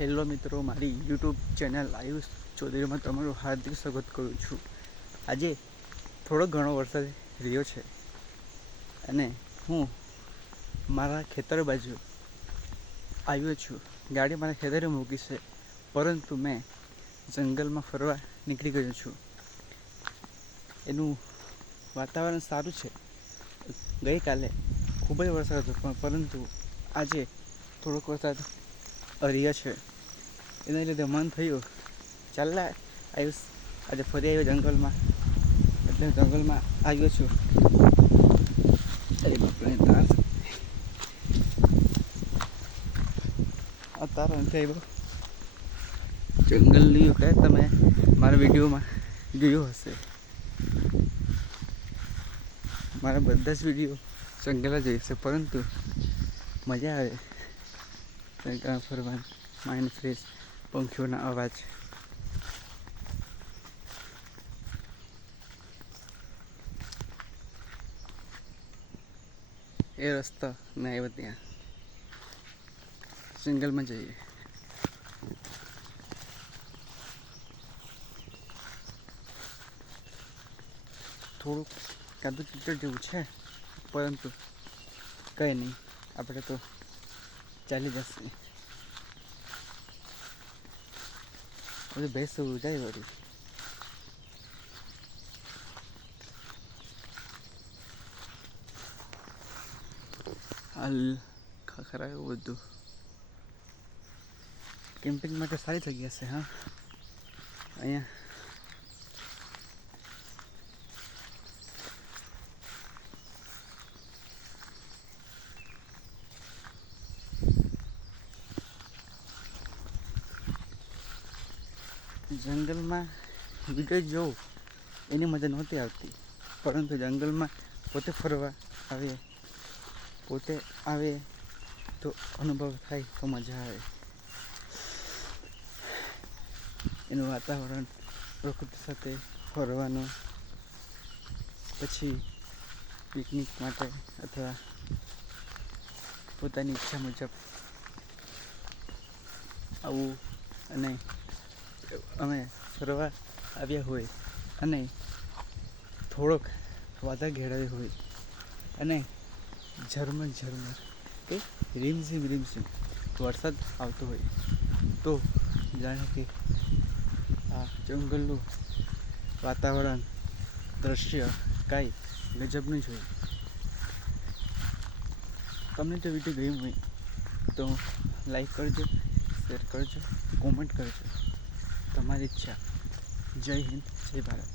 Hello મિત્રો, મારી YouTube channel Ayush ચૌધરીમાં તમારું હાર્દિક સ્વાગત કરું છું. આજે થોડો ઘણો વરસાદ રહ્યો છે અને હું મારા ખેતર બાજુ આવ્યો છું. ગાડી મારા ખેતરે મૂકી છે, પરંતુ મેં જંગલમાં ફરવા નીકળી ગયો છું. એનું વાતાવરણ સારું છે. ગઈકાલે ખૂબ જ વરસાદ હતો, પરંતુ આજે થોડોક વરસાદ રહ્યા છે. એના લીધે મન થયું ચાલ આયુષ આજે ફરી આવ્યો જંગલમાં, એટલે જંગલમાં આવ્યો છું. અરે બાપરે, તારો નથી આવ્યો. જંગલ લીધું કે તમે મારા વિડીયોમાં જોયું હશે. મારા બધા જ વિડીયો જંગલ જ હોય છે, પરંતુ મજા આવે જંગલમાં ફરવાની. માઇન્ડ ફ્રેશ, પંખીઓના અવાજ. એ રસ્તા મેં આવ્યો ત્યાં જંગલમાં જઈએ. થોડુંક કાદુ કીચડ જેવું છે, પરંતુ કંઈ નહીં, આપણે તો ચાલી જશે. હવે બેસવું જાય વળી. હાલ ખરા એવું બધું કેમ્પિંગ માટે સારી જગ્યા છે. હા, અહીંયા જંગલમાં વિડીયો જોઉં એની મજા નહોતી આવતી, પરંતુ જંગલમાં પોતે ફરવા આવે તો અનુભવ થાય તો મજા આવે. એનું વાતાવરણ, પ્રકૃતિ સાથે ફરવાનું, પછી પિકનિક માટે અથવા પોતાની ઈચ્છા મુજબ આવું. અને અમે ફરવા આવ્યા હોય અને થોડોક વાદળ ઘેરાયું હોય અને ઝરમર કે રીમઝીમ વરસાદ આવતો હોય, તો જાણે કે આ જંગલનું વાતાવરણ, દ્રશ્ય કાંઈ ગજબનું જ હોય. તમને જો વિડીયો ગમ્યો હોય તો લાઈક કરજો, શેર કરજો, કોમેન્ટ કરજો. તમારી ઈચ્છા. જય હિન્દ, જય ભારત.